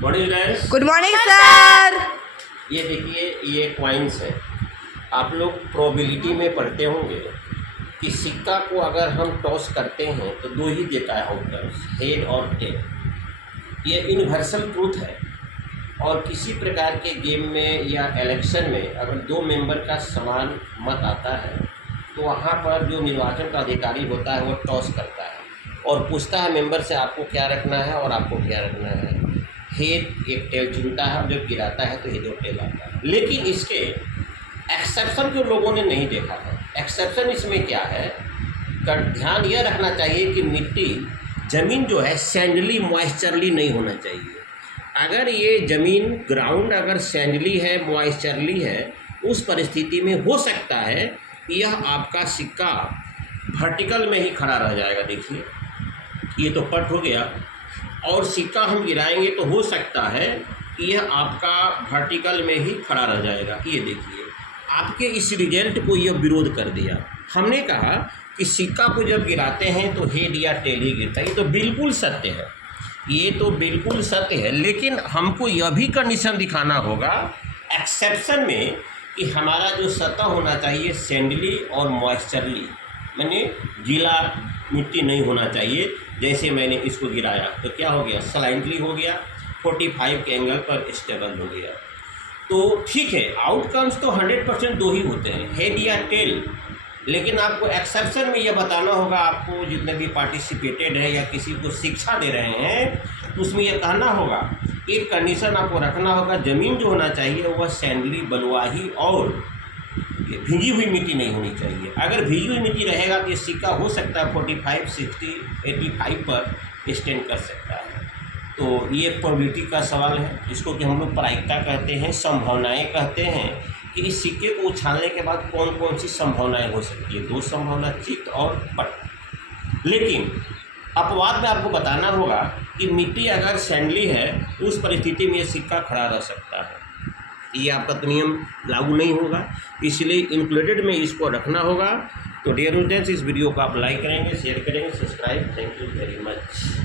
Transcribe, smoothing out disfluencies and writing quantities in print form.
Morning students. Good morning sir. ये देखिए, ये कॉइन्स है। आप लोग प्रोबेबिलिटी में पढ़ते होंगे कि सिक्का को अगर हम टॉस करते हैं तो दो ही देता है आउटकम्स, हेड और टेल। ये यूनिवर्सल ट्रूथ है। और किसी प्रकार के गेम में या इलेक्शन में अगर दो मेंबर का समान मत आता है तो वहाँ पर जो निर्वाचन का अधिकारी होता है वो टॉस करता है और पूछता है मेंबर से आपको क्या रखना है और आपको क्या रखना है। हेड एक टेल चुनता है और जब गिराता है तो हेड और टेल आता है। लेकिन इसके एक्सेप्शन जो लोगों ने नहीं देखा है। एक्सेप्शन इसमें क्या है, कर ध्यान यह रखना चाहिए कि मिट्टी ज़मीन जो है सैंडली मॉइस्चरली नहीं होना चाहिए। अगर ये ज़मीन ग्राउंड अगर सैंडली है, मॉइस्चरली है, उस परिस्थिति में हो सकता है यह आपका सिक्का वर्टिकल में ही खड़ा रह जाएगा। देखिए, ये तो पट हो गया और सिक्का हम गिराएंगे तो हो सकता है कि यह आपका वर्टिकल में ही खड़ा रह जाएगा। ये देखिए, आपके इस रिजल्ट को यह विरोध कर दिया। हमने कहा कि सिक्का को जब गिराते हैं तो हेड या टेल ही गिरता है। ये तो बिल्कुल सत्य है, ये तो बिल्कुल सत्य है। लेकिन हमको यह भी कंडीशन दिखाना होगा एक्सेप्शन में कि हमारा जो सतह होना चाहिए सैंडली और मॉइस्चरली, यानी गीला मिट्टी नहीं होना चाहिए। जैसे मैंने इसको गिराया तो क्या हो गया, स्लाइंटली हो गया, 45 के एंगल पर स्टेबल हो गया। तो ठीक है, आउटकम्स तो 100% दो ही होते हैं, हेड या टेल। लेकिन आपको एक्सेप्शन में यह बताना होगा, आपको जितने भी पार्टिसिपेटेड है या किसी को शिक्षा दे रहे हैं तो उसमें यह कहना होगा, एक कंडीशन आपको रखना होगा, ज़मीन जो होना चाहिए वह सैंडली, बलुआही और भीगी हुई मिट्टी नहीं होनी चाहिए। अगर भीगी हुई मिट्टी रहेगा तो ये सिक्का हो सकता है 45, 60, 85 पर स्टैंड कर सकता है। तो ये प्रोबेबिलिटी का सवाल है, इसको कि हम लोग प्रायिकता कहते हैं, संभावनाएं कहते हैं कि इस सिक्के को उछालने के बाद कौन कौन सी संभावनाएं हो सकती है। दो संभावना, चित और पट। लेकिन अपवाद में आपको बताना होगा कि मिट्टी अगर सैंडली है तो उस परिस्थिति में ये सिक्का खड़ा रह सकता है। ये आपका तो नियम लागू नहीं होगा, इसलिए इंक्लूडेड में इसको रखना होगा। तो डियर स्टूडेंट्स, इस वीडियो को आप लाइक करेंगे, शेयर करेंगे, subscribe. Thank you very much.